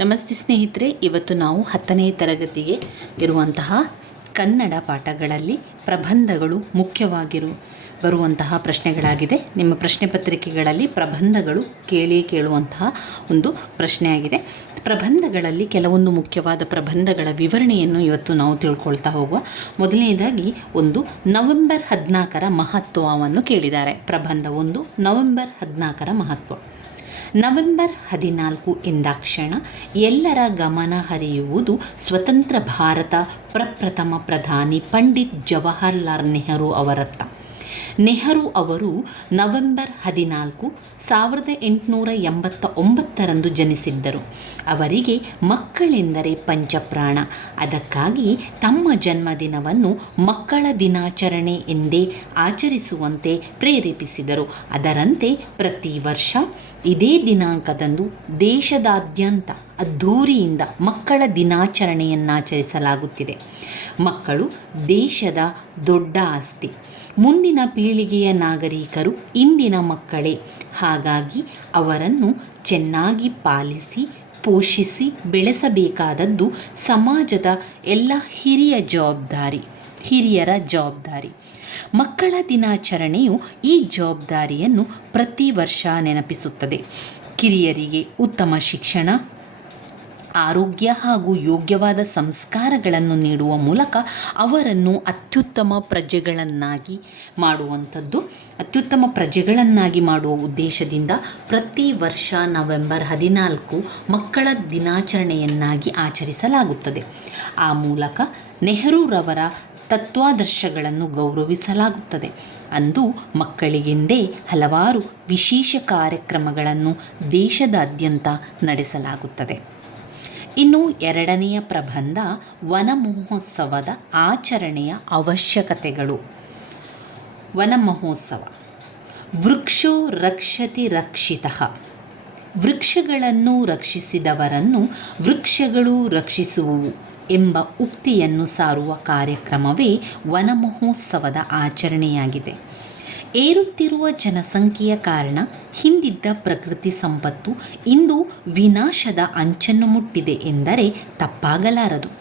ನಮಸ್ತೆ ಸ್ನೇಹಿತರೆ, ಇವತ್ತು ನಾವು ಹತ್ತನೇ ತರಗತಿಗೆ ಇರುವಂತಹ ಕನ್ನಡ ಪಾಠಗಳಲ್ಲಿ ಪ್ರಬಂಧಗಳು ಮುಖ್ಯವಾಗಿರು ಬರುವಂತಹ ಪ್ರಶ್ನೆಗಳಾಗಿದೆ. ನಿಮ್ಮ ಪ್ರಶ್ನೆ ಪತ್ರಿಕೆಗಳಲ್ಲಿ ಪ್ರಬಂಧಗಳು ಕೇಳಿ ಕೇಳುವಂತಹ ಒಂದು ಪ್ರಶ್ನೆಯಾಗಿದೆ. ಪ್ರಬಂಧಗಳಲ್ಲಿ ಕೆಲವೊಂದು ಮುಖ್ಯವಾದ ಪ್ರಬಂಧಗಳ ವಿವರಣೆಯನ್ನು ಇವತ್ತು ನಾವು ತಿಳ್ಕೊಳ್ತಾ ಹೋಗುವ. ಮೊದಲನೇದಾಗಿ, ಒಂದು ನವೆಂಬರ್ ಹದಿನಾಲ್ಕರ ಮಹತ್ವವನ್ನು ಕೇಳಿದ್ದಾರೆ. ಪ್ರಬಂಧ ಒಂದು ನವೆಂಬರ್ ಹದಿನಾಲ್ಕರ ಮಹತ್ವ. ನವೆಂಬರ್ ಹದಿನಾಲ್ಕು ಎಂದಾಕ್ಷಣ ಎಲ್ಲರ ಗಮನ ಹರಿಯುವುದು ಸ್ವತಂತ್ರ ಭಾರತ ಪ್ರಪ್ರಥಮ ಪ್ರಧಾನಿ ಪಂಡಿತ್ ಜವಾಹರ್ಲಾಲ್ ನೆಹರು ಅವರತ್ತ. ನೆಹರು ಅವರು ನವೆಂಬರ್ ಹದಿನಾಲ್ಕು ಸಾವಿರದ ಎಂಟುನೂರ ಎಂಬತ್ತ ಒಂಬತ್ತರಂದು ಜನಿಸಿದ್ದರು. ಅವರಿಗೆ ಮಕ್ಕಳೆಂದರೆ ಪಂಚಪ್ರಾಣ. ಅದಕ್ಕಾಗಿ ತಮ್ಮ ಜನ್ಮದಿನವನ್ನು ಮಕ್ಕಳ ದಿನಾಚರಣೆ ಎಂದೇ ಆಚರಿಸುವಂತೆ ಪ್ರೇರೇಪಿಸಿದರು. ಅದರಂತೆ ಪ್ರತಿ ವರ್ಷ ಇದೇ ದಿನಾಂಕದಂದು ದೇಶದಾದ್ಯಂತ ಅದ್ಧೂರಿಯಿಂದ ಮಕ್ಕಳ ದಿನಾಚರಣೆಯನ್ನಾಚರಿಸಲಾಗುತ್ತಿದೆ. ಮಕ್ಕಳು ದೇಶದ ದೊಡ್ಡ ಆಸ್ತಿ. ಮುಂದಿನ ಪೀಳಿಗೆಯ ನಾಗರಿಕರು ಇಂದಿನ ಮಕ್ಕಳೇ. ಹಾಗಾಗಿ ಅವರನ್ನು ಚೆನ್ನಾಗಿ ಪಾಲಿಸಿ, ಪೋಷಿಸಿ, ಬೆಳೆಸಬೇಕಾದದ್ದು ಸಮಾಜದ ಎಲ್ಲ ಹಿರಿಯ ಜವಾಬ್ದಾರಿ, ಹಿರಿಯರ ಜವಾಬ್ದಾರಿ. ಮಕ್ಕಳ ದಿನಾಚರಣೆಯು ಈ ಜವಾಬ್ದಾರಿಯನ್ನು ಪ್ರತಿ ವರ್ಷ ನೆನಪಿಸುತ್ತದೆ. ಕಿರಿಯರಿಗೆ ಉತ್ತಮ ಶಿಕ್ಷಣ ಆರೋಗ್ಯ ಹಾಗೂ ಯೋಗ್ಯವಾದ ಸಂಸ್ಕಾರಗಳನ್ನು ನೀಡುವ ಮೂಲಕ ಅವರನ್ನು ಅತ್ಯುತ್ತಮ ಪ್ರಜೆಗಳನ್ನಾಗಿ ಮಾಡುವಂಥದ್ದು. ಅತ್ಯುತ್ತಮ ಪ್ರಜೆಗಳನ್ನಾಗಿ ಮಾಡುವ ಉದ್ದೇಶದಿಂದ ಪ್ರತಿ ವರ್ಷ ನವೆಂಬರ್ ಹದಿನಾಲ್ಕು ಮಕ್ಕಳ ದಿನಾಚರಣೆಯನ್ನಾಗಿ ಆಚರಿಸಲಾಗುತ್ತದೆ. ಆ ಮೂಲಕ ನೆಹರೂರವರ ತತ್ವಾದರ್ಶಗಳನ್ನು ಗೌರವಿಸಲಾಗುತ್ತದೆ. ಅಂದು ಮಕ್ಕಳಿಗೆಂದೇ ಹಲವಾರು ವಿಶೇಷ ಕಾರ್ಯಕ್ರಮಗಳನ್ನು ದೇಶದಾದ್ಯಂತ ನಡೆಸಲಾಗುತ್ತದೆ. ಇನ್ನು ಎರಡನೆಯ ಪ್ರಬಂಧ ವನಮಹೋತ್ಸವದ ಆಚರಣೆಯ ಅವಶ್ಯಕತೆಗಳು. ವನಮಹೋತ್ಸವ. ವೃಕ್ಷೋ ರಕ್ಷತಿ ರಕ್ಷಿತ. ವೃಕ್ಷಗಳನ್ನು ರಕ್ಷಿಸಿದವರನ್ನು ವೃಕ್ಷಗಳು ರಕ್ಷಿಸುವವು ಎಂಬ ಉಕ್ತಿಯನ್ನು ಸಾರುವ ಕಾರ್ಯಕ್ರಮವೇ ವನಮಹೋತ್ಸವದ ಆಚರಣೆಯಾಗಿದೆ. ಏರುತ್ತಿರುವ ಜನಸಂಖ್ಯೆಯ ಕಾರಣ ಹಿಂದಿದ್ದ ಪ್ರಕೃತಿ ಸಂಪತ್ತು ಇಂದು ವಿನಾಶದ ಅಂಚನ್ನು ಮುಟ್ಟಿದೆ ಎಂದರೆ ತಪ್ಪಾಗಲಾರದು.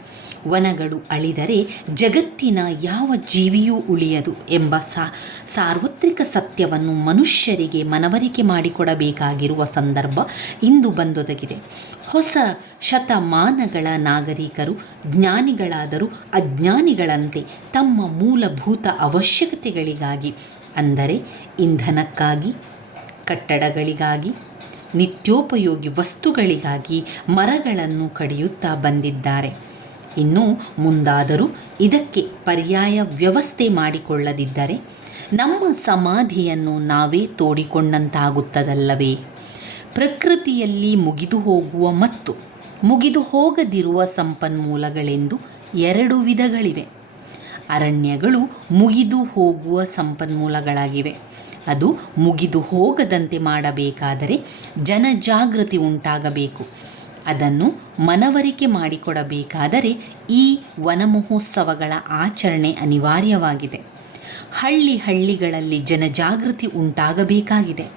ವನಗಳು ಅಳಿದರೆ ಜಗತ್ತಿನ ಯಾವ ಜೀವಿಯೂ ಉಳಿಯದು ಎಂಬ ಸಾರ್ವತ್ರಿಕ ಸತ್ಯವನ್ನು ಮನುಷ್ಯರಿಗೆ ಮನವರಿಕೆ ಮಾಡಿಕೊಡಬೇಕಾಗಿರುವ ಸಂದರ್ಭ ಇಂದು ಬಂದೊದಗಿದೆ. ಹೊಸ ಶತಮಾನಗಳ ನಾಗರಿಕರು, ಜ್ಞಾನಿಗಳಾದರೂ ಅಜ್ಞಾನಿಗಳಂತೆ ತಮ್ಮ ಮೂಲಭೂತ ಅವಶ್ಯಕತೆಗಳಿಗಾಗಿ ಅಂದರೆ ಇಂಧನಕ್ಕಾಗಿ, ಕಟ್ಟಡಗಳಿಗಾಗಿ, ನಿತ್ಯೋಪಯೋಗಿ ವಸ್ತುಗಳಿಗಾಗಿ ಮರಗಳನ್ನು ಕಡಿಯುತ್ತಾ ಬಂದಿದ್ದಾರೆ. ಇನ್ನು ಮುಂದಾದರೂ ಇದಕ್ಕೆ ಪರ್ಯಾಯ ವ್ಯವಸ್ಥೆ ಮಾಡಿಕೊಳ್ಳದಿದ್ದರೆ ನಮ್ಮ ಸಮಾಧಿಯನ್ನು ನಾವೇ ತೋಡಿಕೊಂಡಂತಾಗುತ್ತದಲ್ಲವೇ? ಪ್ರಕೃತಿಯಲ್ಲಿ ಮುಗಿದು ಹೋಗುವ ಮತ್ತು ಮುಗಿದು ಹೋಗದಿರುವ ಸಂಪನ್ಮೂಲಗಳೆಂದು ಎರಡು ವಿಧಗಳಿವೆ. ಅರಣ್ಯಗಳು ಮುಗಿದು ಹೋಗುವ ಸಂಪನ್ಮೂಲಗಳಾಗಿವೆ. ಅದು ಮುಗಿದು ಹೋಗದಂತೆ ಮಾಡಬೇಕಾದರೆ ಜನಜಾಗೃತಿ ಉಂಟಾಗಬೇಕು. ಅದನ್ನು ಮನವರಿಕೆ ಮಾಡಿಕೊಡಬೇಕಾದರೆ ಈ ವನಮಹೋತ್ಸವಗಳ ಆಚರಣೆ ಅನಿವಾರ್ಯವಾಗಿದೆ. ಹಳ್ಳಿ ಹಳ್ಳಿಗಳಲ್ಲಿ ಜನಜಾಗೃತಿ ಉಂಟಾಗಬೇಕಾಗಿದೆ.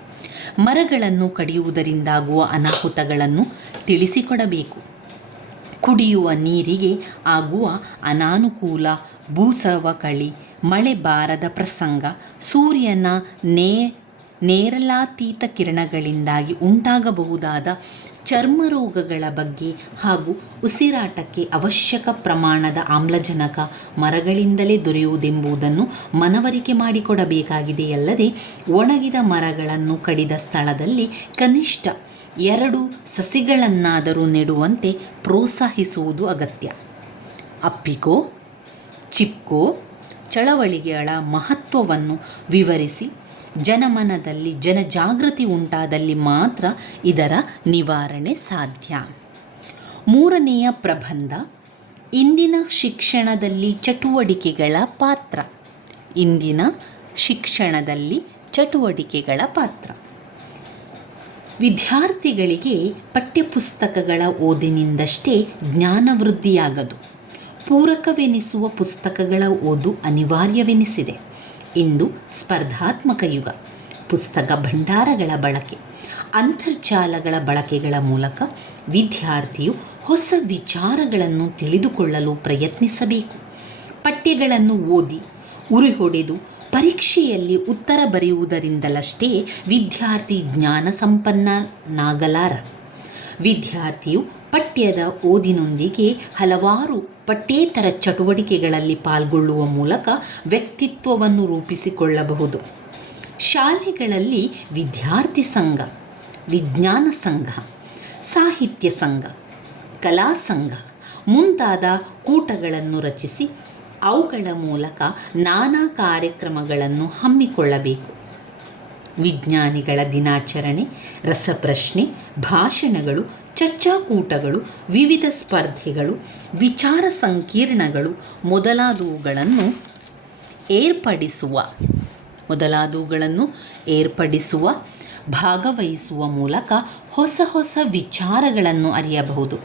ಮರಗಳನ್ನು ಕಡಿಯುವುದರಿಂದಾಗುವ ಅನಾಹುತಗಳನ್ನು ತಿಳಿಸಿಕೊಡಬೇಕು. ಕುಡಿಯುವ ನೀರಿಗೆ ಆಗುವ ಅನಾನುಕೂಲ ಭೂಸವಕಳಿ ಮಳೆ ಬಾರದ ಪ್ರಸಂಗ, ಸೂರ್ಯನ ನೇ ನೇರಲಾತೀತ ಕಿರಣಗಳಿಂದಾಗಿ ಉಂಟಾಗಬಹುದಾದ ಚರ್ಮ ರೋಗಗಳ ಬಗ್ಗೆ ಹಾಗೂ ಉಸಿರಾಟಕ್ಕೆ ಅವಶ್ಯಕ ಪ್ರಮಾಣದ ಆಮ್ಲಜನಕ ಮರಗಳಿಂದಲೇ ದೊರೆಯುವುದೆಂಬುದನ್ನು ಮನವರಿಕೆ ಮಾಡಿಕೊಡಬೇಕಾಗಿದೆಯಲ್ಲದೆ ಒಣಗಿದ ಮರಗಳನ್ನು ಕಡಿದ ಸ್ಥಳದಲ್ಲಿ ಕನಿಷ್ಠ ಎರಡು ಸಸಿಗಳನ್ನಾದರೂ ನೆಡುವಂತೆ ಪ್ರೋತ್ಸಾಹಿಸುವುದು ಅಗತ್ಯ. ಅಪ್ಪಿಕೋ ಚಿಪ್ಕೋ ಚಳವಳಿಗಳ ಮಹತ್ವವನ್ನು ವಿವರಿಸಿ, ಜನಮನದಲ್ಲಿ ಜನಜಾಗೃತಿ ಉಂಟಾದಲ್ಲಿ ಮಾತ್ರ ಇದರ ನಿವಾರಣೆ ಸಾಧ್ಯ. ಮೂರನೆಯ ಪ್ರಬಂಧ, ಇಂದಿನ ಶಿಕ್ಷಣದಲ್ಲಿ ಚಟುವಟಿಕೆಗಳ ಪಾತ್ರ. ಇಂದಿನ ಶಿಕ್ಷಣದಲ್ಲಿ ಚಟುವಟಿಕೆಗಳ ಪಾತ್ರ. ವಿದ್ಯಾರ್ಥಿಗಳಿಗೆ ಪಠ್ಯಪುಸ್ತಕಗಳ ಓದಿನಿಂದಷ್ಟೇ ಜ್ಞಾನವೃದ್ಧಿಯಾಗದು. ಪೂರಕವೆನಿಸುವ ಪುಸ್ತಕಗಳ ಓದು ಅನಿವಾರ್ಯವೆನಿಸಿದೆ. ಇಂದು ಸ್ಪರ್ಧಾತ್ಮಕ ಯುಗ. ಪುಸ್ತಕ ಭಂಡಾರಗಳ ಬಳಕೆ. ಅಂತರ್ಜಾಲಗಳ ಬಳಕೆಗಳ ಮೂಲಕ ವಿದ್ಯಾರ್ಥಿಯು ಹೊಸ ವಿಚಾರಗಳನ್ನು ತಿಳಿದುಕೊಳ್ಳಲು ಪ್ರಯತ್ನಿಸಬೇಕು. ಪಠ್ಯಗಳನ್ನು ಓದಿ ಉರಿ ಹೊಡೆದು ಪರೀಕ್ಷೆಯಲ್ಲಿ ಉತ್ತರ ಬರೆಯುವುದರಿಂದಲಷ್ಟೇ ವಿದ್ಯಾರ್ಥಿ ಜ್ಞಾನ ಸಂಪನ್ನನಾಗಲಾರ. ವಿದ್ಯಾರ್ಥಿಯು ಪಠ್ಯದ ಓದಿನೊಂದಿಗೆ ಹಲವಾರು ಪಠ್ಯೇತರ ಚಟುವಟಿಕೆಗಳಲ್ಲಿ ಪಾಲ್ಗೊಳ್ಳುವ ಮೂಲಕ ವ್ಯಕ್ತಿತ್ವವನ್ನು ರೂಪಿಸಿಕೊಳ್ಳಬಹುದು. ಶಾಲೆಗಳಲ್ಲಿ ವಿದ್ಯಾರ್ಥಿ ಸಂಘ, ವಿಜ್ಞಾನ ಸಂಘ, ಸಾಹಿತ್ಯ ಸಂಘ, ಕಲಾ ಸಂಘ ಮುಂತಾದ ಕೂಟಗಳನ್ನು ರಚಿಸಿ ಅವುಗಳ ಮೂಲಕ ನಾನಾ ಕಾರ್ಯಕ್ರಮಗಳನ್ನು ಹಮ್ಮಿಕೊಳ್ಳಬೇಕು. ವಿಜ್ಞಾನಿಗಳ ದಿನಾಚರಣೆ, ರಸಪ್ರಶ್ನೆ, ಭಾಷಣಗಳು, ಚರ್ಚಾಕೂಟಗಳು, ವಿವಿಧ ಸ್ಪರ್ಧೆಗಳು, ವಿಚಾರ ಸಂಕೀರ್ಣಗಳು ಮೊದಲಾದವುಗಳನ್ನು ಏರ್ಪಡಿಸುವ ಮೊದಲಾದವುಗಳನ್ನು ಏರ್ಪಡಿಸುವ, ಭಾಗವಹಿಸುವ ಮೂಲಕ ಹೊಸ ಹೊಸ ವಿಚಾರಗಳನ್ನು ಅರಿಯಬಹುದು.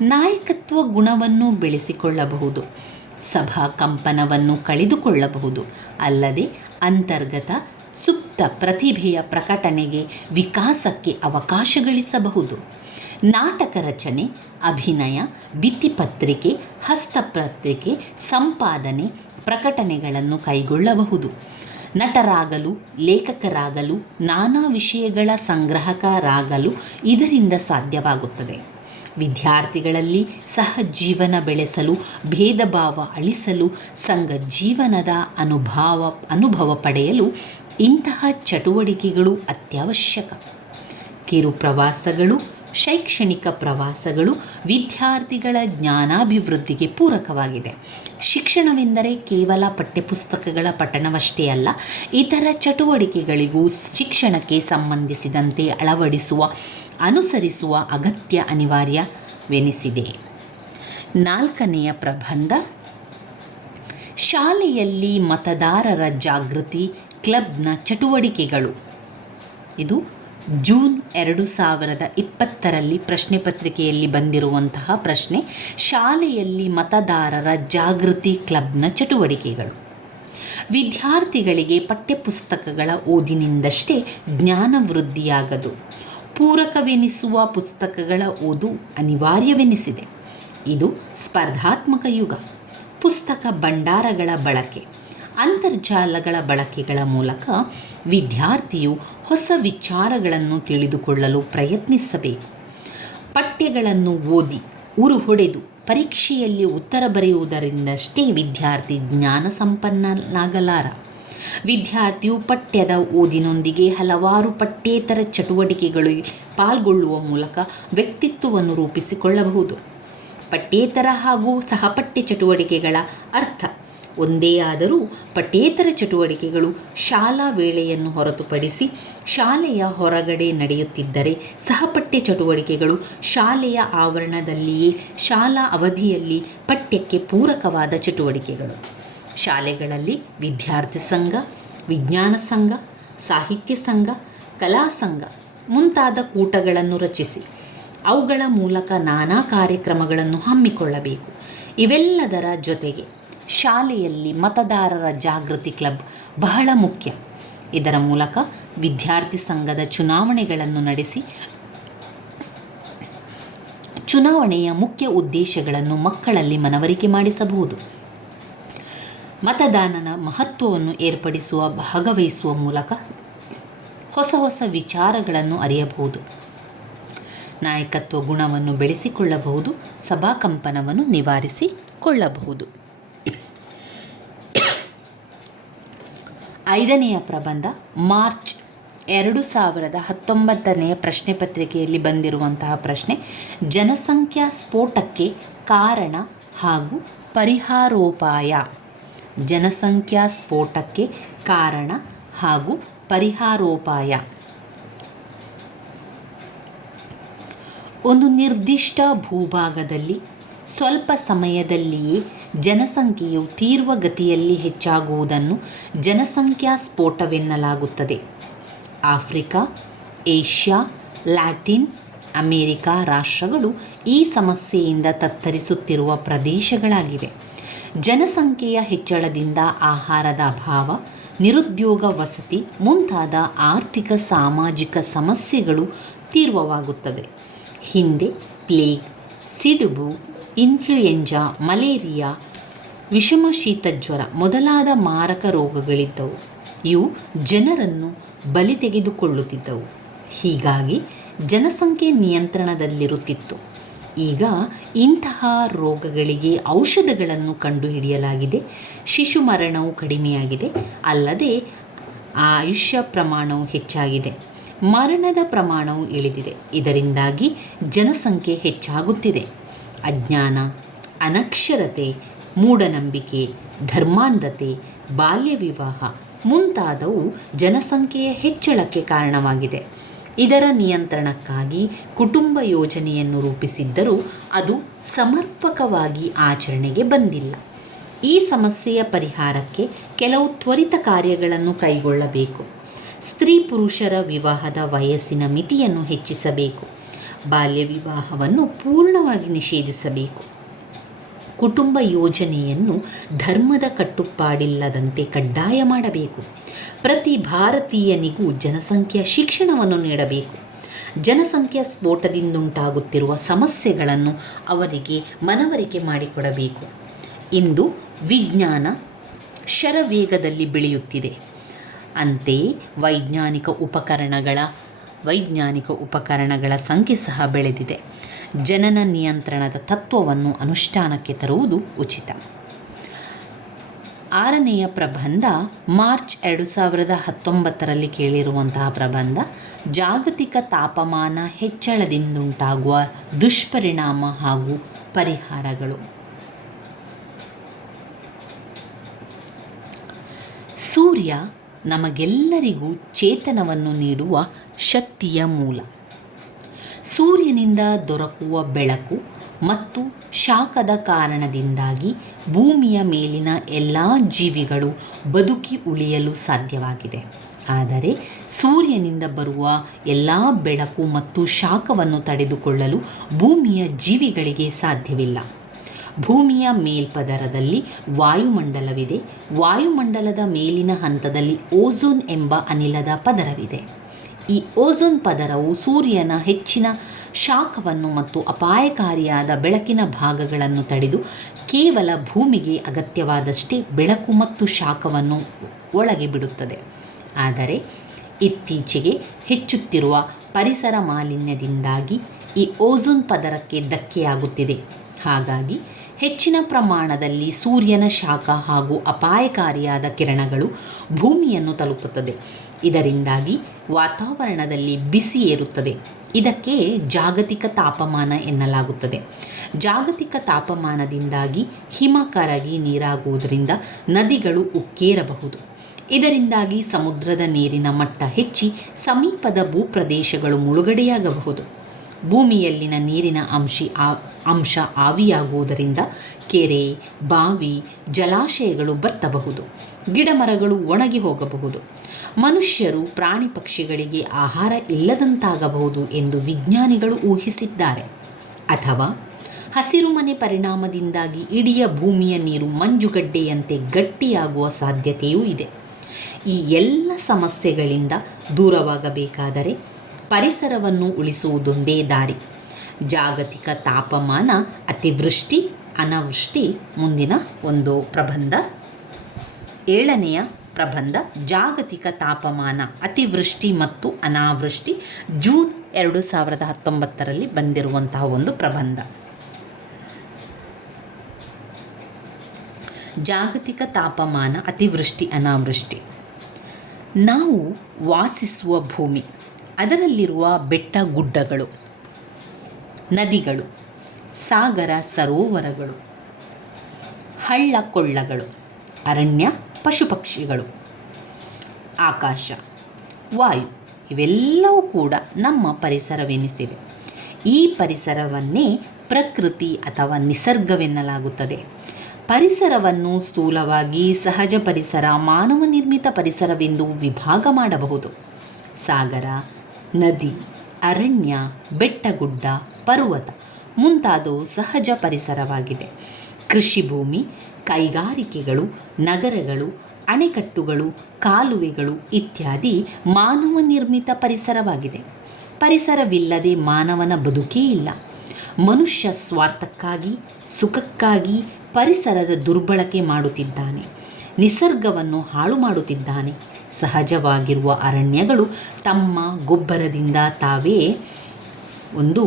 ನಾಯಕತ್ವ ಗುಣವನ್ನು ಬೆಳೆಸಿಕೊಳ್ಳಬಹುದು. ಸಭಾ ಕಂಪನವನ್ನು ಕಳೆದುಕೊಳ್ಳಬಹುದು. ಅಲ್ಲದೆ ಅಂತರ್ಗತ ಸುಪ್ತ ಪ್ರತಿಭೆಯ ಪ್ರಕಟಣೆಗೆ ವಿಕಾಸಕ್ಕೆ ಅವಕಾಶಗಳಿಸಬಹುದು ನಾಟಕ ರಚನೆ, ಅಭಿನಯ ಭಿತ್ತಿಪತ್ರಿಕೆ ಹಸ್ತಪತ್ರಿಕೆ ಸಂಪಾದನೆ ಪ್ರಕಟಣೆಗಳನ್ನು ಕೈಗೊಳ್ಳಬಹುದು. ನಟರಾಗಲು, ಲೇಖಕರಾಗಲು, ನಾನಾ ವಿಷಯಗಳ ಸಂಗ್ರಹಕರಾಗಲು ಇದರಿಂದ ಸಾಧ್ಯವಾಗುತ್ತದೆ. ವಿದ್ಯಾರ್ಥಿಗಳಲ್ಲಿ ಸಹ ಜೀವನ ಬೆಳೆಸಲು ಭೇದಭಾವ ಅಳಿಸಲು ಸಂಘ ಜೀವನದ ಅನುಭವ ಅನುಭವ ಪಡೆಯಲು ಇಂತಹ ಚಟುವಟಿಕೆಗಳು ಅತ್ಯವಶ್ಯಕ. ಕಿರು ಪ್ರವಾಸಗಳು, ಶೈಕ್ಷಣಿಕ ಪ್ರವಾಸಗಳು ವಿದ್ಯಾರ್ಥಿಗಳ ಜ್ಞಾನಾಭಿವೃದ್ಧಿಗೆ ಪೂರಕವಾಗಿದೆ. ಶಿಕ್ಷಣವೆಂದರೆ ಕೇವಲ ಪಠ್ಯಪುಸ್ತಕಗಳ ಪಠಣವಷ್ಟೇ ಅಲ್ಲ, ಇತರ ಚಟುವಟಿಕೆಗಳಿಗೂ ಶಿಕ್ಷಣಕ್ಕೆ ಸಂಬಂಧಿಸಿದಂತೆ ಅಳವಡಿಸುವ, ಅನುಸರಿಸುವ ಅಗತ್ಯ ಅನಿವಾರ್ಯವೆನಿಸಿದೆ. ನಾಲ್ಕನೆಯ ಪ್ರಬಂಧ, ಶಾಲೆಯಲ್ಲಿ ಮತದಾರರ ಜಾಗೃತಿ ಕ್ಲಬ್ನ ಚಟುವಟಿಕೆಗಳು. ಇದು ಜೂನ್ ಎರಡು ಸಾವಿರದ ಇಪ್ಪತ್ತರಲ್ಲಿ ಪ್ರಶ್ನೆ ಪತ್ರಿಕೆಯಲ್ಲಿ ಬಂದಿರುವಂತಹ ಪ್ರಶ್ನೆ, ಶಾಲೆಯಲ್ಲಿ ಮತದಾರರ ಜಾಗೃತಿ ಕ್ಲಬ್ನ ಚಟುವಟಿಕೆಗಳು. ವಿದ್ಯಾರ್ಥಿಗಳಿಗೆ ಪಠ್ಯಪುಸ್ತಕಗಳ ಓದಿನಿಂದಷ್ಟೇ ಜ್ಞಾನ ವೃದ್ಧಿಯಾಗದು. ಪೂರಕವೆನಿಸುವ ಪುಸ್ತಕಗಳ ಓದು ಅನಿವಾರ್ಯವೆನಿಸಿದೆ. ಇದು ಸ್ಪರ್ಧಾತ್ಮಕ ಯುಗ. ಪುಸ್ತಕ ಭಂಡಾರಗಳ ಬಳಕೆ. ಅಂತರ್ಜಾಲಗಳ ಬಳಕೆಗಳ ಮೂಲಕ ವಿದ್ಯಾರ್ಥಿಯು ಹೊಸ ವಿಚಾರಗಳನ್ನು ತಿಳಿದುಕೊಳ್ಳಲು ಪ್ರಯತ್ನಿಸಬೇಕು. ಪಠ್ಯಗಳನ್ನು ಓದಿ, ಉರು ಹೊಡೆದು, ಪರೀಕ್ಷೆಯಲ್ಲಿ ಉತ್ತರ ಬರೆಯುವುದರಿಂದಷ್ಟೇ ವಿದ್ಯಾರ್ಥಿ ಜ್ಞಾನ ಸಂಪನ್ನನಾಗಲಾರ. ವಿದ್ಯಾರ್ಥಿಯು ಪಠ್ಯದ ಓದಿನೊಂದಿಗೆ ಹಲವಾರು ಪಠ್ಯೇತರ ಚಟುವಟಿಕೆಗಳು ಪಾಲ್ಗೊಳ್ಳುವ ಮೂಲಕ ವ್ಯಕ್ತಿತ್ವವನ್ನು ರೂಪಿಸಿಕೊಳ್ಳಬಹುದು. ಪಠ್ಯೇತರ ಹಾಗೂ ಸಹಪಠ್ಯ ಚಟುವಟಿಕೆಗಳ ಅರ್ಥ. ಒಂದೇ ಆದರೂ ಪಠ್ಯೇತರ ಚಟುವಟಿಕೆಗಳು ಶಾಲಾ ವೇಳೆಯನ್ನು ಹೊರತುಪಡಿಸಿ ಶಾಲೆಯ ಹೊರಗಡೆ ನಡೆಯುತ್ತಿದ್ದರೆ ಸಹಪಠ್ಯ ಚಟುವಟಿಕೆಗಳು ಶಾಲೆಯ ಆವರಣದಲ್ಲಿಯೇ ಶಾಲಾ ಅವಧಿಯಲ್ಲಿ ಪಠ್ಯಕ್ಕೆ ಪೂರಕವಾದ ಚಟುವಟಿಕೆಗಳು. ಶಾಲೆಗಳಲ್ಲಿ ವಿದ್ಯಾರ್ಥಿ ಸಂಘ, ವಿಜ್ಞಾನ ಸಂಘ, ಸಾಹಿತ್ಯ ಸಂಘ, ಕಲಾ ಸಂಘ ಮುಂತಾದ ಕೂಟಗಳನ್ನು ರಚಿಸಿ ಅವುಗಳ ಮೂಲಕ ನಾನಾ ಕಾರ್ಯಕ್ರಮಗಳನ್ನು ಹಮ್ಮಿಕೊಳ್ಳಬೇಕು. ಇವೆಲ್ಲದರ ಜೊತೆಗೆ ಶಾಲೆಯಲ್ಲಿ ಮತದಾರರ ಜಾಗೃತಿ ಕ್ಲಬ್ ಬಹಳ ಮುಖ್ಯ. ಇದರ ಮೂಲಕ ವಿದ್ಯಾರ್ಥಿ ಸಂಘದ ಚುನಾವಣೆಗಳನ್ನು ನಡೆಸಿ ಚುನಾವಣೆಯ ಮುಖ್ಯ ಉದ್ದೇಶಗಳನ್ನು ಮಕ್ಕಳಲ್ಲಿ ಮನವರಿಕೆ ಮಾಡಿಸಬಹುದು. ಮತದಾನನ ಮಹತ್ವವನ್ನು ಏರ್ಪಡಿಸುವ ಭಾಗವಹಿಸುವ ಮೂಲಕ ಹೊಸ ಹೊಸ ವಿಚಾರಗಳನ್ನು ಅರಿಯಬಹುದು. ನಾಯಕತ್ವ ಗುಣವನ್ನು ಬೆಳೆಸಿಕೊಳ್ಳಬಹುದು, ಸಭಾಕಂಪನವನ್ನು ನಿವಾರಿಸಿಕೊಳ್ಳಬಹುದು. ಐದನೆಯ ಪ್ರಬಂಧ ಮಾರ್ಚ್ ಎರಡು ಸಾವಿರದ ಹತ್ತೊಂಬತ್ತನೆಯ ಪ್ರಶ್ನೆ ಪತ್ರಿಕೆಯಲ್ಲಿ ಬಂದಿರುವಂತಹ ಪ್ರಶ್ನೆ, ಜನಸಂಖ್ಯಾ ಸ್ಫೋಟಕ್ಕೆ ಕಾರಣ ಹಾಗೂ ಪರಿಹಾರೋಪಾಯ. ಜನಸಂಖ್ಯಾ ಸ್ಫೋಟಕ್ಕೆ ಕಾರಣ ಹಾಗೂ ಪರಿಹಾರೋಪಾಯ. ಒಂದು ನಿರ್ದಿಷ್ಟ ಭೂಭಾಗದಲ್ಲಿ ಸ್ವಲ್ಪ ಸಮಯದಲ್ಲಿಯೇ ಜನಸಂಖ್ಯೆಯು ತೀವ್ರಗತಿಯಲ್ಲಿ ಹೆಚ್ಚಾಗುವುದನ್ನು ಜನಸಂಖ್ಯಾ ಸ್ಫೋಟವೆನ್ನಲಾಗುತ್ತದೆ. ಆಫ್ರಿಕಾ, ಏಷ್ಯಾ, ಲ್ಯಾಟಿನ್ ಅಮೇರಿಕಾ ರಾಷ್ಟ್ರಗಳು ಈ ಸಮಸ್ಯೆಯಿಂದ ತತ್ತರಿಸುತ್ತಿರುವ ಪ್ರದೇಶಗಳಾಗಿವೆ. ಜನಸಂಖ್ಯೆಯ ಹೆಚ್ಚಳದಿಂದ ಆಹಾರದ ಅಭಾವ, ನಿರುದ್ಯೋಗ ವಸತಿ ಮುಂತಾದ ಆರ್ಥಿಕ ಸಾಮಾಜಿಕ ಸಮಸ್ಯೆಗಳು ತೀವ್ರವಾಗುತ್ತದೆ. ಹಿಂದೆ ಪ್ಲೇಗ್, ಸಿಡುಬು ಇನ್ಫ್ಲುಯೆಂಜಾ, ಮಲೇರಿಯಾ ವಿಷಮ ಶೀತಜ್ವರ ಮೊದಲಾದ ಮಾರಕ ರೋಗಗಳಿದ್ದವು. ಇವು ಜನರನ್ನು ಬಲಿ ತೆಗೆದುಕೊಳ್ಳುತ್ತಿದ್ದವು. ಹೀಗಾಗಿ ಜನಸಂಖ್ಯೆ ನಿಯಂತ್ರಣದಲ್ಲಿರುತ್ತಿತ್ತು. ಈಗ ಇಂತಹ ರೋಗಗಳಿಗೆ ಔಷಧಗಳನ್ನು ಕಂಡುಹಿಡಿಯಲಾಗಿದೆ. ಶಿಶು ಮರಣವು ಕಡಿಮೆಯಾಗಿದೆ. ಅಲ್ಲದೆ ಆಯುಷ್ಯ ಪ್ರಮಾಣವು ಹೆಚ್ಚಾಗಿದೆ. ಮರಣದ ಪ್ರಮಾಣವು ಇಳಿದಿದೆ. ಇದರಿಂದಾಗಿ ಜನಸಂಖ್ಯೆ ಹೆಚ್ಚಾಗುತ್ತಿದೆ. ಅಜ್ಞಾನ, ಅನಕ್ಷರತೆ, ಮೂಢನಂಬಿಕೆ, ಧರ್ಮಾಂಧತೆ, ಬಾಲ್ಯ ವಿವಾಹ ಮುಂತಾದವು ಜನಸಂಖ್ಯೆಯ ಹೆಚ್ಚಳಕ್ಕೆ ಕಾರಣವಾಗಿದೆ. ಇದರ ನಿಯಂತ್ರಣಕ್ಕಾಗಿ ಕುಟುಂಬ ಯೋಜನೆಯನ್ನು ರೂಪಿಸಿದ್ದರೂ ಅದು ಸಮರ್ಪಕವಾಗಿ ಆಚರಣೆಗೆ ಬಂದಿಲ್ಲ. ಈ ಸಮಸ್ಯೆಯ ಪರಿಹಾರಕ್ಕೆ ಕೆಲವು ತ್ವರಿತ ಕಾರ್ಯಗಳನ್ನು ಕೈಗೊಳ್ಳಬೇಕು. ಸ್ತ್ರೀ ಪುರುಷರ ವಿವಾಹದ ವಯಸ್ಸಿನ ಮಿತಿಯನ್ನು ಹೆಚ್ಚಿಸಬೇಕು. ಬಾಲ್ಯ ವಿವಾಹವನ್ನು ಪೂರ್ಣವಾಗಿ ನಿಷೇಧಿಸಬೇಕು. ಕುಟುಂಬ ಯೋಜನೆಯನ್ನು ಧರ್ಮದ ಕಟ್ಟುಪಾಡಿಲ್ಲದಂತೆ ಕಡ್ಡಾಯ ಮಾಡಬೇಕು. ಪ್ರತಿ ಭಾರತೀಯನಿಗೂ ಜನಸಂಖ್ಯಾ ಶಿಕ್ಷಣವನ್ನು ನೀಡಬೇಕು. ಜನಸಂಖ್ಯಾ ಸ್ಫೋಟದಿಂದುಂಟಾಗುತ್ತಿರುವ ಸಮಸ್ಯೆಗಳನ್ನು ಅವರಿಗೆ ಮನವರಿಕೆ ಮಾಡಿಕೊಡಬೇಕು. ಇಂದು ವಿಜ್ಞಾನ ಶರವೇಗದಲ್ಲಿ ಬೆಳೆಯುತ್ತಿದೆ. ಅಂತೆಯೇ ವೈಜ್ಞಾನಿಕ ಉಪಕರಣಗಳ ವೈಜ್ಞಾನಿಕ ಉಪಕರಣಗಳ ಸಂಖ್ಯೆ ಸಹ ಬೆಳೆದಿದೆ. ಜನನ ನಿಯಂತ್ರಣದ ತತ್ವವನ್ನು ಅನುಷ್ಠಾನಕ್ಕೆ ತರುವುದು ಉಚಿತ. ಆರನೆಯ ಪ್ರಬಂಧ, ಮಾರ್ಚ್ ಎರಡು ಸಾವಿರದ ಹತ್ತೊಂಬತ್ತರಲ್ಲಿ ಕೇಳಿರುವಂತಹ ಪ್ರಬಂಧ, ಜಾಗತಿಕ ತಾಪಮಾನ ಹೆಚ್ಚಳದಿಂದುಂಟಾಗುವ ದುಷ್ಪರಿಣಾಮ ಹಾಗೂ ಪರಿಹಾರಗಳು. ಸೂರ್ಯ ನಮಗೆಲ್ಲರಿಗೂ ಚೇತನವನ್ನು ನೀಡುವ ಶಕ್ತಿಯ ಮೂಲ. ಸೂರ್ಯನಿಂದ ದೊರಕುವ ಬೆಳಕು ಮತ್ತು ಶಾಖದ ಕಾರಣದಿಂದಾಗಿ ಭೂಮಿಯ ಮೇಲಿನ ಎಲ್ಲ ಜೀವಿಗಳು ಬದುಕಿ ಉಳಿಯಲು ಸಾಧ್ಯವಾಗಿದೆ. ಆದರೆ ಸೂರ್ಯನಿಂದ ಬರುವ ಎಲ್ಲ ಬೆಳಕು ಮತ್ತು ಶಾಖವನ್ನು ತಡೆದುಕೊಳ್ಳಲು ಭೂಮಿಯ ಜೀವಿಗಳಿಗೆ ಸಾಧ್ಯವಿಲ್ಲ. ಭೂಮಿಯ ಮೇಲ್ಪದರದಲ್ಲಿ ವಾಯುಮಂಡಲವಿದೆ. ವಾಯುಮಂಡಲದ ಮೇಲಿನ ಹಂತದಲ್ಲಿ ಓಝೋನ್ ಎಂಬ ಅನಿಲದ ಪದರವಿದೆ. ಈ ಓಝೋನ್ ಪದರವು ಸೂರ್ಯನ ಹೆಚ್ಚಿನ ಶಾಖವನ್ನು ಮತ್ತು ಅಪಾಯಕಾರಿಯಾದ ಬೆಳಕಿನ ಭಾಗಗಳನ್ನು ತಡೆದು ಕೇವಲ ಭೂಮಿಗೆ ಅಗತ್ಯವಾದಷ್ಟೇ ಬೆಳಕು ಮತ್ತು ಶಾಖವನ್ನು ಒಳಗೆ ಬಿಡುತ್ತದೆ. ಆದರೆ ಇತ್ತೀಚೆಗೆ ಹೆಚ್ಚುತ್ತಿರುವ ಪರಿಸರ ಮಾಲಿನ್ಯದಿಂದಾಗಿ ಈ ಓಝೋನ್ ಪದರಕ್ಕೆ ಧಕ್ಕೆಯಾಗುತ್ತಿದೆ. ಹಾಗಾಗಿ ಹೆಚ್ಚಿನ ಪ್ರಮಾಣದಲ್ಲಿ ಸೂರ್ಯನ ಶಾಖ ಹಾಗೂ ಅಪಾಯಕಾರಿಯಾದ ಕಿರಣಗಳು ಭೂಮಿಯನ್ನು ತಲುಪುತ್ತದೆ. ಇದರಿಂದಾಗಿ ವಾತಾವರಣದಲ್ಲಿ ಬಿಸಿ ಏರುತ್ತದೆ. ಇದಕ್ಕೆ ಜಾಗತಿಕ ತಾಪಮಾನ ಎನ್ನಲಾಗುತ್ತದೆ. ಜಾಗತಿಕ ತಾಪಮಾನದಿಂದಾಗಿ ಹಿಮ ಕರಗಿ ನೀರಾಗುವುದರಿಂದ ನದಿಗಳು ಉಕ್ಕೇರಬಹುದು. ಇದರಿಂದಾಗಿ ಸಮುದ್ರದ ನೀರಿನ ಮಟ್ಟ ಹೆಚ್ಚಿ ಸಮೀಪದ ಭೂಪ್ರದೇಶಗಳು ಮುಳುಗಡೆಯಾಗಬಹುದು. ಭೂಮಿಯಲ್ಲಿನ ನೀರಿನ ಅಂಶಿ ಅಂಶ ಆವಿಯಾಗುವುದರಿಂದ ಕೆರೆ, ಬಾವಿ, ಜಲಾಶಯಗಳು ಬತ್ತಬಹುದು ಗಿಡಮರಗಳು ಒಣಗಿ ಹೋಗಬಹುದು. ಮನುಷ್ಯರು ಪ್ರಾಣಿ ಪಕ್ಷಿಗಳಿಗೆ ಆಹಾರ ಇಲ್ಲದಂತಾಗಬಹುದು ಎಂದು ವಿಜ್ಞಾನಿಗಳು ಊಹಿಸಿದ್ದಾರೆ. ಅಥವಾ ಹಸಿರುಮನೆ ಪರಿಣಾಮದಿಂದಾಗಿ ಇಡೀ ಭೂಮಿಯ ನೀರು ಮಂಜುಗಡ್ಡೆಯಂತೆ ಗಟ್ಟಿಯಾಗುವ ಸಾಧ್ಯತೆಯೂ ಇದೆ. ಈ ಎಲ್ಲ ಸಮಸ್ಯೆಗಳಿಂದ ದೂರವಾಗಬೇಕಾದರೆ ಪರಿಸರವನ್ನು ಉಳಿಸುವುದೊಂದೇ ದಾರಿ. ಜಾಗತಿಕ ತಾಪಮಾನ, ಅತಿವೃಷ್ಟಿ, ಅನಾವೃಷ್ಟಿ, ಮುಂದಿನ ಒಂದು ಪ್ರಬಂಧ. ಏಳನೆಯ ಪ್ರಬಂಧ, ಜಾಗತಿಕ ತಾಪಮಾನ, ಅತಿವೃಷ್ಟಿ ಮತ್ತು ಅನಾವೃಷ್ಟಿ, ಜೂನ್ ಎರಡು ಸಾವಿರದ ಹತ್ತೊಂಬತ್ತರಲ್ಲಿ ಬಂದಿರುವಂತಹ ಒಂದು ಪ್ರಬಂಧ. ಜಾಗತಿಕ ತಾಪಮಾನ, ಅತಿವೃಷ್ಟಿ, ಅನಾವೃಷ್ಟಿ. ನಾವು ವಾಸಿಸುವ ಭೂಮಿ, ಅದರಲ್ಲಿರುವ ಬೆಟ್ಟ ಗುಡ್ಡಗಳು ನದಿಗಳು, ಸಾಗರ ಸರೋವರಗಳು, ಹಳ್ಳ ಕೊಳ್ಳಗಳು, ಅರಣ್ಯ ಪಶುಪಕ್ಷಿಗಳು, ಆಕಾಶ, ವಾಯು ಇವೆಲ್ಲವೂ ಕೂಡ ನಮ್ಮ ಪರಿಸರವೆನಿಸಿವೆ. ಈ ಪರಿಸರವನ್ನೇ ಪ್ರಕೃತಿ ಅಥವಾ ನಿಸರ್ಗವೆನ್ನಲಾಗುತ್ತದೆ. ಪರಿಸರವನ್ನು ಸ್ಥೂಲವಾಗಿ ಸಹಜ ಪರಿಸರ, ಮಾನವ ನಿರ್ಮಿತ ಪರಿಸರವೆಂದು ವಿಭಾಗ ಮಾಡಬಹುದು. ಸಾಗರ, ನದಿ, ಅರಣ್ಯ, ಬೆಟ್ಟಗುಡ್ಡ ಪರ್ವತ ಮುಂತಾದವು ಸಹಜ ಪರಿಸರವಾಗಿದೆ. ಕೃಷಿ ಭೂಮಿ, ಕೈಗಾರಿಕೆಗಳು, ನಗರಗಳು, ಅಣೆಕಟ್ಟುಗಳು, ಕಾಲುವೆಗಳು ಇತ್ಯಾದಿ ಮಾನವ ನಿರ್ಮಿತ ಪರಿಸರವಾಗಿದೆ. ಪರಿಸರವಿಲ್ಲದೆ ಮಾನವನ ಬದುಕೇ ಇಲ್ಲ. ಮನುಷ್ಯ ಸ್ವಾರ್ಥಕ್ಕಾಗಿ, ಸುಖಕ್ಕಾಗಿ ಪರಿಸರದ ದುರ್ಬಳಕೆ ಮಾಡುತ್ತಿದ್ದಾನೆ. ನಿಸರ್ಗವನ್ನು ಹಾಳು ಮಾಡುತ್ತಿದ್ದಾನೆ. ಸಹಜವಾಗಿರುವ ಅರಣ್ಯಗಳು ತಮ್ಮ ಗೊಬ್ಬರದಿಂದ ತಾವೇ ಒಂದು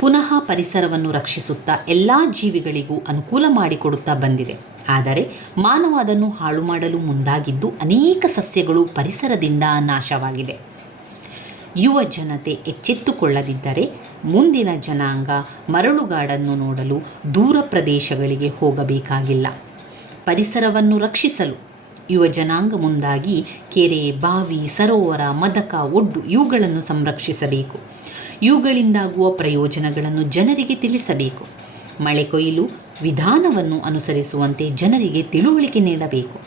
ಪುನಃ ಪರಿಸರವನ್ನು ರಕ್ಷಿಸುತ್ತಾ ಎಲ್ಲ ಜೀವಿಗಳಿಗೂ ಅನುಕೂಲ ಮಾಡಿಕೊಡುತ್ತಾ ಬಂದಿದೆ. ಆದರೆ ಮಾನವ ಅದನ್ನು ಹಾಳು ಮಾಡಲು ಮುಂದಾಗಿದ್ದು ಅನೇಕ ಸಸ್ಯಗಳು ಪರಿಸರದಿಂದ ನಾಶವಾಗಿದೆ. ಯುವ ಜನತೆ ಎಚ್ಚೆತ್ತುಕೊಳ್ಳದಿದ್ದರೆ ಮುಂದಿನ ಜನಾಂಗ ಮರಳುಗಾಡನ್ನು ನೋಡಲು ದೂರ ಪ್ರದೇಶಗಳಿಗೆ ಹೋಗಬೇಕಾಗಿಲ್ಲ. ಪರಿಸರವನ್ನು ರಕ್ಷಿಸಲು ಯುವ ಜನಾಂಗ ಮುಂದಾಗಿ ಕೆರೆ, ಬಾವಿ, ಸರೋವರ, ಮದಕ, ಒಡ್ಡು ಇವುಗಳನ್ನು ಸಂರಕ್ಷಿಸಬೇಕು. ಇವುಗಳಿಂದಾಗುವ ಪ್ರಯೋಜನಗಳನ್ನು ಜನರಿಗೆ ತಿಳಿಸಬೇಕು. ಮಳೆ ಕೊಯ್ಲು ವಿಧಾನವನ್ನು ಅನುಸರಿಸುವಂತೆ ಜನರಿಗೆ ತಿಳುವಳಿಕೆ ನೀಡಬೇಕು.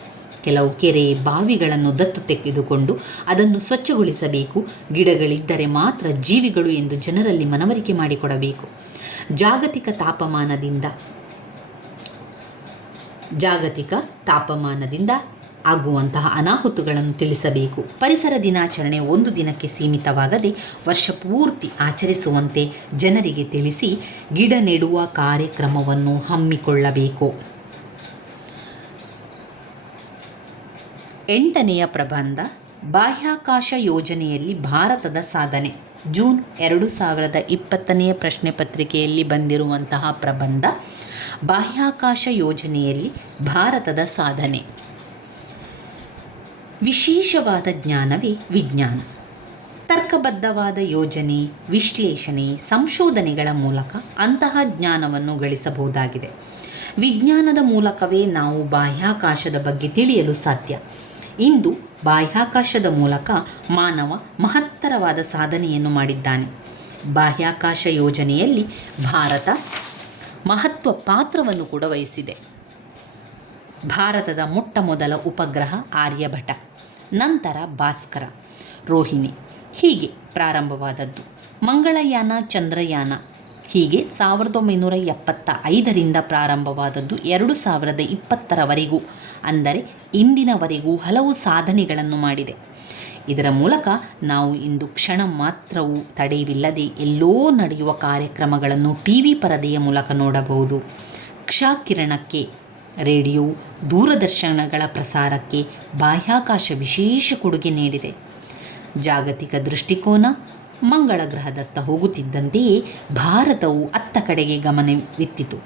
ಕೆಲವು ಕೆರೆ ಬಾವಿಗಳನ್ನು ದತ್ತು ತೆಗೆದುಕೊಂಡು ಅದನ್ನು ಸ್ವಚ್ಛಗೊಳಿಸಬೇಕು. ಗಿಡಗಳಿದ್ದರೆ ಮಾತ್ರ ಜೀವಿಗಳು ಎಂದು ಜನರಲ್ಲಿ ಮನವರಿಕೆ ಮಾಡಿಕೊಡಬೇಕು. ಜಾಗತಿಕ ತಾಪಮಾನದಿಂದ ಜಾಗತಿಕ ತಾಪಮಾನದಿಂದ ಆಗುವಂತಹ ಅನಾಹುತಗಳನ್ನು ತಿಳಿಸಬೇಕು. ಪರಿಸರ ದಿನಾಚರಣೆ ಒಂದು ದಿನಕ್ಕೆ ಸೀಮಿತವಾಗದೆ ವರ್ಷ ಪೂರ್ತಿ ಆಚರಿಸುವಂತೆ ಜನರಿಗೆ ತಿಳಿಸಿ ಗಿಡ ನೆಡುವ ಕಾರ್ಯಕ್ರಮವನ್ನು ಹಮ್ಮಿಕೊಳ್ಳಬೇಕು. ಎಂಟನೆಯ ಪ್ರಬಂಧ, ಬಾಹ್ಯಾಕಾಶ ಯೋಜನೆಯಲ್ಲಿ ಭಾರತದ ಸಾಧನೆ. ಜೂನ್ ಎರಡು ಸಾವಿರದ ಇಪ್ಪತ್ತನೆಯ ಪ್ರಶ್ನೆ ಪತ್ರಿಕೆಯಲ್ಲಿ ಬಂದಿರುವಂತಹ ಪ್ರಬಂಧ, ಬಾಹ್ಯಾಕಾಶ ಯೋಜನೆಯಲ್ಲಿ ಭಾರತದ ಸಾಧನೆ. ವಿಶೇಷವಾದ ಜ್ಞಾನವೇ ವಿಜ್ಞಾನ. ತರ್ಕಬದ್ಧವಾದ ಯೋಜನೆ, ವಿಶ್ಲೇಷಣೆ, ಸಂಶೋಧನೆಗಳ ಮೂಲಕ ಅಂತಹ ಜ್ಞಾನವನ್ನು ಗಳಿಸಬಹುದಾಗಿದೆ. ವಿಜ್ಞಾನದ ಮೂಲಕವೇ ನಾವು ಬಾಹ್ಯಾಕಾಶದ ಬಗ್ಗೆ ತಿಳಿಯಲು ಸಾಧ್ಯ. ಇಂದು ಬಾಹ್ಯಾಕಾಶದ ಮೂಲಕ ಮಾನವ ಮಹತ್ತರವಾದ ಸಾಧನೆಯನ್ನು ಮಾಡಿದ್ದಾನೆ. ಬಾಹ್ಯಾಕಾಶ ಯೋಜನೆಯಲ್ಲಿ ಭಾರತ ಮಹತ್ವ ಪಾತ್ರವನ್ನು ಕೂಡ ವಹಿಸಿದೆ. ಭಾರತದ ಮೊಟ್ಟ ಮೊದಲ ಉಪಗ್ರಹ ಆರ್ಯಭಟ. ನಂತರ ಭಾಸ್ಕರ, ರೋಹಿಣಿ. ಹೀಗೆ ಪ್ರಾರಂಭವಾದದ್ದು. ಮಂಗಳಯಾನ, ಚಂದ್ರಯಾನ. ಹೀಗೆ ಸಾವಿರದ ಒಂಬೈನೂರ ಎಪ್ಪತ್ತ ಐದರಿಂದ ಪ್ರಾರಂಭವಾದದ್ದು ಎರಡು ಸಾವಿರದ ಇಪ್ಪತ್ತರವರೆಗೂ, ಅಂದರೆ ಇಂದಿನವರೆಗೂ ಹಲವು ಸಾಧನೆಗಳನ್ನು ಮಾಡಿದೆ. ಇದರ ಮೂಲಕ ನಾವು ಇಂದು ಕ್ಷಣ ಮಾತ್ರವೂ ತಡೆಯವಿಲ್ಲದೆ ಎಲ್ಲೋ ನಡೆಯುವ ಕಾರ್ಯಕ್ರಮಗಳನ್ನು ಟಿ ವಿ ಪರದೆಯ ಮೂಲಕ ನೋಡಬಹುದು. ಕ್ಷಕಿರಣಕ್ಕೆ ರೇಡಿಯೋ ದೂರದರ್ಶನಗಳ ಪ್ರಸಾರಕ್ಕೆ ಬಾಹ್ಯಾಕಾಶ ವಿಶೇಷ ಕೊಡುಗೆ ನೀಡಿದೆ. ಜಾಗತಿಕ ದೃಷ್ಟಿಕೋನ ಮಂಗಳ ಗ್ರಹದತ್ತ ಹೋಗುತ್ತಿದ್ದಂತೆಯೇ ಭಾರತವು ಅತ್ತ ಕಡೆಗೆ ಗಮನವಿತ್ತಿತು.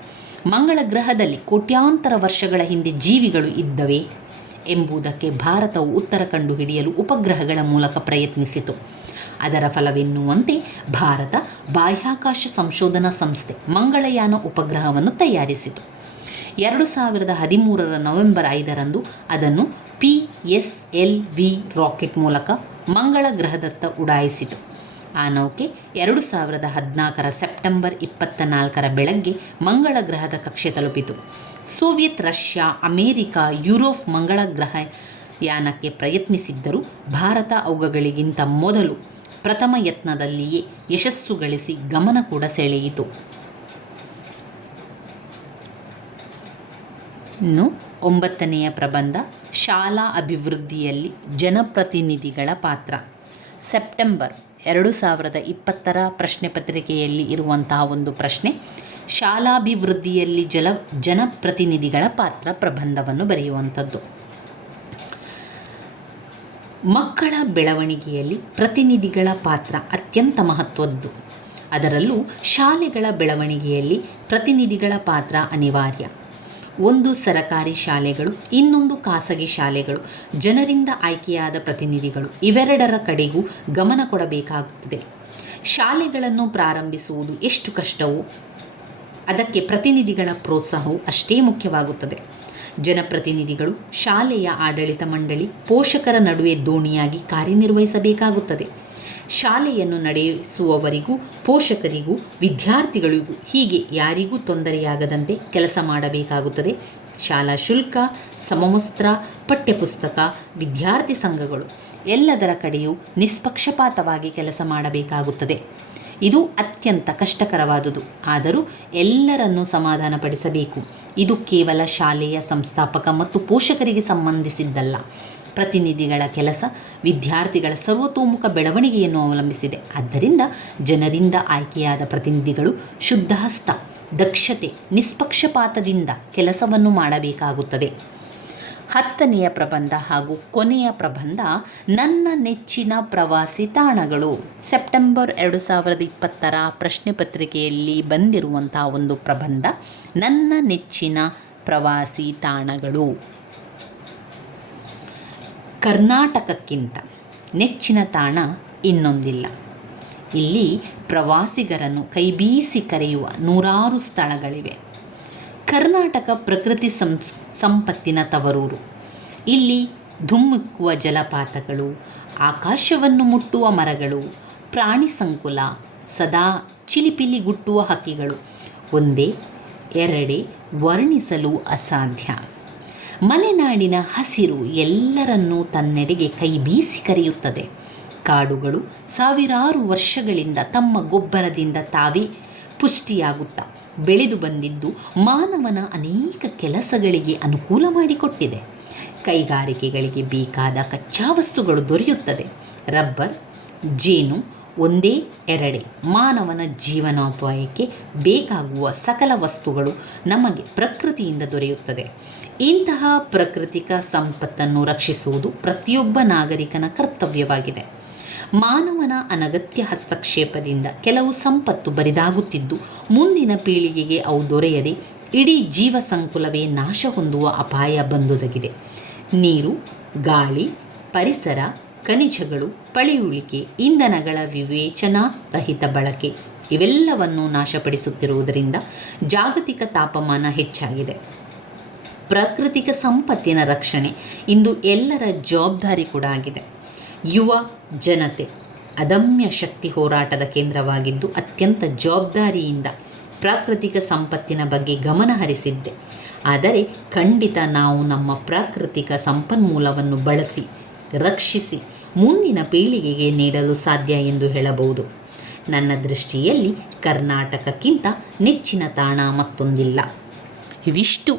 ಮಂಗಳ ಗ್ರಹದಲ್ಲಿ ಕೋಟ್ಯಾಂತರ ವರ್ಷಗಳ ಹಿಂದೆ ಜೀವಿಗಳು ಇದ್ದವೇ ಎಂಬುದಕ್ಕೆ ಭಾರತವು ಉತ್ತರ ಕಂಡುಹಿಡಿಯಲು ಉಪಗ್ರಹಗಳ ಮೂಲಕ ಪ್ರಯತ್ನಿಸಿತು. ಅದರ ಫಲವೆನ್ನುವಂತೆ ಭಾರತ ಬಾಹ್ಯಾಕಾಶ ಸಂಶೋಧನಾ ಸಂಸ್ಥೆ ಮಂಗಳಯಾನ ಉಪಗ್ರಹವನ್ನು ತಯಾರಿಸಿತು. ಎರಡು ಸಾವಿರದ ಹದಿಮೂರರ ನವೆಂಬರ್ ಐದರಂದು ಅದನ್ನು P S L V rocket ಮೂಲಕ ಮಂಗಳ ಗ್ರಹದತ್ತ ಉಡಾಯಿಸಿತು. ಆ ನೌಕೆ ಎರಡು ಸಾವಿರದ ಹದಿನಾಲ್ಕರ ಸೆಪ್ಟೆಂಬರ್ ಇಪ್ಪತ್ತ ನಾಲ್ಕರ ಬೆಳಗ್ಗೆ ಮಂಗಳ ಗ್ರಹದ ಕಕ್ಷೆ ತಲುಪಿತು. ಸೋವಿಯತ್, ರಷ್ಯಾ, ಅಮೇರಿಕ, ಯುರೋಪ್ ಮಂಗಳ ಗ್ರಹ ಯಾನಕ್ಕೆ ಪ್ರಯತ್ನಿಸಿದ್ದರೂ ಭಾರತ ಅವುಗಳಿಗಿಂತ ಮೊದಲು ಪ್ರಥಮ ಯತ್ನದಲ್ಲಿಯೇ ಯಶಸ್ಸು ಗಳಿಸಿ ಗಮನ ಕೂಡ ಸೆಳೆಯಿತು. ಇನ್ನು ಒಂಬತ್ತನೆಯ ಪ್ರಬಂಧ, ಶಾಲಾ ಅಭಿವೃದ್ಧಿಯಲ್ಲಿ ಜನಪ್ರತಿನಿಧಿಗಳ ಪಾತ್ರ. ಸೆಪ್ಟೆಂಬರ್ ಎರಡು ಸಾವಿರದ ಇಪ್ಪತ್ತರ ಪ್ರಶ್ನೆ ಪತ್ರಿಕೆಯಲ್ಲಿ ಇರುವಂತಹ ಒಂದು ಪ್ರಶ್ನೆ, ಶಾಲಾಭಿವೃದ್ಧಿಯಲ್ಲಿ ಜಲ, ಜನಪ್ರತಿನಿಧಿಗಳ ಪಾತ್ರ ಪ್ರಬಂಧವನ್ನು ಬರೆಯುವಂಥದ್ದು. ಮಕ್ಕಳ ಬೆಳವಣಿಗೆಯಲ್ಲಿ ಪ್ರತಿನಿಧಿಗಳ ಪಾತ್ರ ಅತ್ಯಂತ ಮಹತ್ವದ್ದು. ಅದರಲ್ಲೂ ಶಾಲೆಗಳ ಬೆಳವಣಿಗೆಯಲ್ಲಿ ಪ್ರತಿನಿಧಿಗಳ ಪಾತ್ರ ಅನಿವಾರ್ಯ. ಒಂದು ಸರಕಾರಿ ಶಾಲೆಗಳು, ಇನ್ನೊಂದು ಖಾಸಗಿ ಶಾಲೆಗಳು, ಜನರಿಂದ ಆಯ್ಕೆಯಾದ ಪ್ರತಿನಿಧಿಗಳು, ಇವೆರಡರ ಕಡೆಗೂ ಗಮನ ಕೊಡಬೇಕಾಗುತ್ತದೆ. ಶಾಲೆಗಳನ್ನು ಪ್ರಾರಂಭಿಸುವುದು ಎಷ್ಟು ಕಷ್ಟವೋ, ಅದಕ್ಕೆ ಪ್ರತಿನಿಧಿಗಳ ಪ್ರೋತ್ಸಾಹವು ಅಷ್ಟೇ ಮುಖ್ಯವಾಗುತ್ತದೆ. ಜನಪ್ರತಿನಿಧಿಗಳು ಶಾಲೆಯ ಆಡಳಿತ ಮಂಡಳಿ ಪೋಷಕರ ನಡುವೆ ದೋಣಿಯಾಗಿ ಕಾರ್ಯನಿರ್ವಹಿಸಬೇಕಾಗುತ್ತದೆ. ಶಾಲೆಯನ್ನು ನಡೆಸುವವರಿಗೂ, ಪೋಷಕರಿಗೂ, ವಿದ್ಯಾರ್ಥಿಗಳಿಗೂ ಹೀಗೆ ಯಾರಿಗೂ ತೊಂದರೆಯಾಗದಂತೆ ಕೆಲಸ ಮಾಡಬೇಕಾಗುತ್ತದೆ. ಶಾಲಾ ಶುಲ್ಕ, ಸಮವಸ್ತ್ರ, ಪಠ್ಯಪುಸ್ತಕ, ವಿದ್ಯಾರ್ಥಿ ಸಂಘಗಳು ಎಲ್ಲದರ ಕಡೆಯೂ ನಿಷ್ಪಕ್ಷಪಾತವಾಗಿ ಕೆಲಸ ಮಾಡಬೇಕಾಗುತ್ತದೆ. ಇದು ಅತ್ಯಂತ ಕಷ್ಟಕರವಾದುದು. ಆದರೂ ಎಲ್ಲರನ್ನೂ ಸಮಾಧಾನಪಡಿಸಬೇಕು. ಇದು ಕೇವಲ ಶಾಲೆಯ ಸಂಸ್ಥಾಪಕ ಮತ್ತು ಪೋಷಕರಿಗೆ ಸಂಬಂಧಿಸಿದ್ದಲ್ಲ. ಪ್ರತಿನಿಧಿಗಳ ಕೆಲಸ, ವಿದ್ಯಾರ್ಥಿಗಳ ಸರ್ವತೋಮುಖ ಬೆಳವಣಿಗೆಯನ್ನು ಅವಲಂಬಿಸಿದೆ. ಆದ್ದರಿಂದ ಜನರಿಂದ ಆಯ್ಕೆಯಾದ ಪ್ರತಿನಿಧಿಗಳು ಶುದ್ಧ ಹಸ್ತ, ದಕ್ಷತೆ, ನಿಷ್ಪಕ್ಷಪಾತದಿಂದ ಕೆಲಸವನ್ನು ಮಾಡಬೇಕಾಗುತ್ತದೆ. ಹತ್ತನೆಯ ಪ್ರಬಂಧ ಹಾಗೂ ಕೊನೆಯ ಪ್ರಬಂಧ, ನನ್ನ ನೆಚ್ಚಿನ ಪ್ರವಾಸಿ ತಾಣಗಳು. ಸೆಪ್ಟೆಂಬರ್ ಎರಡು ಸಾವಿರದ ಇಪ್ಪತ್ತರ ಪ್ರಶ್ನೆ ಪತ್ರಿಕೆಯಲ್ಲಿ ಬಂದಿರುವಂಥ ಒಂದು ಪ್ರಬಂಧ, ನನ್ನ ನೆಚ್ಚಿನ ಪ್ರವಾಸಿ ತಾಣಗಳು. ಕರ್ನಾಟಕಕ್ಕಿಂತ ನೆಚ್ಚಿನ ತಾಣ ಇನ್ನೊಂದಿಲ್ಲ. ಇಲ್ಲಿ ಪ್ರವಾಸಿಗರನ್ನು ಕೈಬೀಸಿ ಕರೆಯುವ ನೂರಾರು ಸ್ಥಳಗಳಿವೆ. ಕರ್ನಾಟಕ ಪ್ರಕೃತಿ ಸಂಸ್, ಸಂಪತ್ತಿನ ತವರೂರು. ಇಲ್ಲಿ ಧುಮ್ಮುಕ್ಕುವ ಜಲಪಾತಗಳು, ಆಕಾಶವನ್ನು ಮುಟ್ಟುವ ಮರಗಳು, ಪ್ರಾಣಿ ಸಂಕುಲ, ಸದಾ ಚಿಲಿಪಿಲಿಗುಟ್ಟುವ ಹಕ್ಕಿಗಳು, ಒಂದೇ, ಎರಡೇ ವರ್ಣಿಸಲು ಅಸಾಧ್ಯ. ಮಲೆನಾಡಿನ ಹಸಿರು ಎಲ್ಲರನ್ನೂ ತನ್ನೆಡೆಗೆ ಕೈ ಬೀಸಿ ಕರೆಯುತ್ತದೆ. ಕಾಡುಗಳು ಸಾವಿರಾರು ವರ್ಷಗಳಿಂದ ತಮ್ಮ ಗೊಬ್ಬರದಿಂದ ತಾವೇ ಪುಷ್ಟಿಯಾಗುತ್ತಾ, ಬೆಳೆದು ಬಂದಿದ್ದು ಮಾನವನ ಅನೇಕ ಕೆಲಸಗಳಿಗೆ ಅನುಕೂಲ ಮಾಡಿಕೊಟ್ಟಿದೆ. ಕೈಗಾರಿಕೆಗಳಿಗೆ ಬೇಕಾದ ಕಚ್ಚಾ ವಸ್ತುಗಳು ದೊರೆಯುತ್ತದೆ. ರಬ್ಬರ್, ಜೇನು ಒಂದೇ ಎರಡೇ ಮಾನವನ ಜೀವನೋಪಾಯಕ್ಕೆ ಬೇಕಾಗುವ ಸಕಲ ವಸ್ತುಗಳು ನಮಗೆ ಪ್ರಕೃತಿಯಿಂದ ದೊರೆಯುತ್ತದೆ. ಇಂತಹ ಪ್ರಕೃತಿಕ ಸಂಪತ್ತನ್ನು ರಕ್ಷಿಸುವುದು ಪ್ರತಿಯೊಬ್ಬ ನಾಗರಿಕನ ಕರ್ತವ್ಯವಾಗಿದೆ. ಮಾನವನ ಅನಗತ್ಯ ಹಸ್ತಕ್ಷೇಪದಿಂದ ಕೆಲವು ಸಂಪತ್ತು ಬರಿದಾಗುತ್ತಿದ್ದು, ಮುಂದಿನ ಪೀಳಿಗೆಗೆ ಅವು ದೊರೆಯದೆ ಇಡೀ ಜೀವ ಸಂಕುಲವೇ ನಾಶ ಹೊಂದುವ ಅಪಾಯ ಬಂದೊದಗಿದೆ. ನೀರು, ಗಾಳಿ, ಪರಿಸರ ಖನಿಜಗಳು, ಪಳೆಯುಳಿಕೆ, ಇಂಧನಗಳ ವಿವೇಚನಾ ರಹಿತ ಬಳಕೆ ಇವೆಲ್ಲವನ್ನು ನಾಶಪಡಿಸುತ್ತಿರುವುದರಿಂದ ಜಾಗತಿಕ ತಾಪಮಾನ ಹೆಚ್ಚಾಗಿದೆ. ಪ್ರಾಕೃತಿಕ ಸಂಪತ್ತಿನ ರಕ್ಷಣೆ ಇಂದು ಎಲ್ಲರ ಜವಾಬ್ದಾರಿ ಕೂಡ ಆಗಿದೆ. ಯುವ ಜನತೆ ಅದಮ್ಯ ಶಕ್ತಿ ಹೋರಾಟದ ಕೇಂದ್ರವಾಗಿದ್ದು ಅತ್ಯಂತ ಜವಾಬ್ದಾರಿಯಿಂದ ಪ್ರಾಕೃತಿಕ ಸಂಪತ್ತಿನ ಬಗ್ಗೆ ಗಮನ ಹರಿಸಿದ್ದೆ. ಆದರೆ ಖಂಡಿತ ನಾವು ನಮ್ಮ ಪ್ರಾಕೃತಿಕ ಸಂಪನ್ಮೂಲವನ್ನು ಬಳಸಿ ರಕ್ಷಿಸಿ ಮುಂದಿನ ಪೀಳಿಗೆಗೆ ನೀಡಲು ಸಾಧ್ಯ ಎಂದು ಹೇಳಬಹುದು. ನನ್ನ ದೃಷ್ಟಿಯಲ್ಲಿ ಕರ್ನಾಟಕಕ್ಕಿಂತ ನೆಚ್ಚಿನ ತಾಣ ಮತ್ತೊಂದಿಲ್ಲ. ಇವಿಷ್ಟು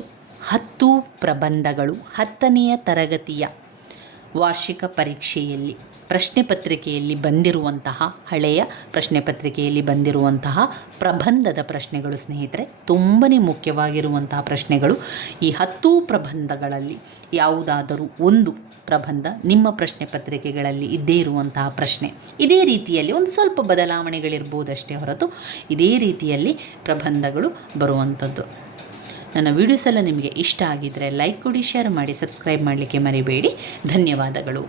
ಹತ್ತು ಪ್ರಬಂಧಗಳು ಹತ್ತನೆಯ ತರಗತಿಯ ವಾರ್ಷಿಕ ಪರೀಕ್ಷೆಯಲ್ಲಿ, ಪ್ರಶ್ನೆ ಪತ್ರಿಕೆಯಲ್ಲಿ ಬಂದಿರುವಂತಹ, ಹಳೆಯ ಪ್ರಶ್ನೆ ಪತ್ರಿಕೆಯಲ್ಲಿ ಬಂದಿರುವಂತಹ ಪ್ರಬಂಧದ ಪ್ರಶ್ನೆಗಳು ಸ್ನೇಹಿತರೆ ತುಂಬಾ ಮುಖ್ಯವಾಗಿರುವಂತಹ ಪ್ರಶ್ನೆಗಳು ಈ ಹತ್ತು ಪ್ರಬಂಧಗಳಲ್ಲಿ ಯಾವುದಾದರೂ ಒಂದು ಪ್ರಬಂಧ ನಿಮ್ಮ ಪ್ರಶ್ನೆ ಪತ್ರಿಕೆಗಳಲ್ಲಿ ಇದ್ದೇ ಇರುವಂತಹ ಪ್ರಶ್ನೆ. ಇದೇ ರೀತಿಯಲ್ಲಿ ಒಂದು ಸ್ವಲ್ಪ ಬದಲಾವಣೆಗಳಿರ್ಬೋದಷ್ಟೇ ಹೊರತು ಇದೇ ರೀತಿಯಲ್ಲಿ ಪ್ರಬಂಧಗಳು ಬರುವಂಥದ್ದು ನನ್ನ ವೀಡಿಯೋಸ್ ಎಲ್ಲ ನಿಮಗೆ ಇಷ್ಟ ಆಗಿದ್ದರೆ ಲೈಕ್ ಕೊಡಿ ಶೇರ್ ಮಾಡಿ ಸಬ್ಸ್ಕ್ರೈಬ್ ಮಾಡಲಿಕ್ಕೆ ಮರಿಬೇಡಿ. ಧನ್ಯವಾದಗಳು.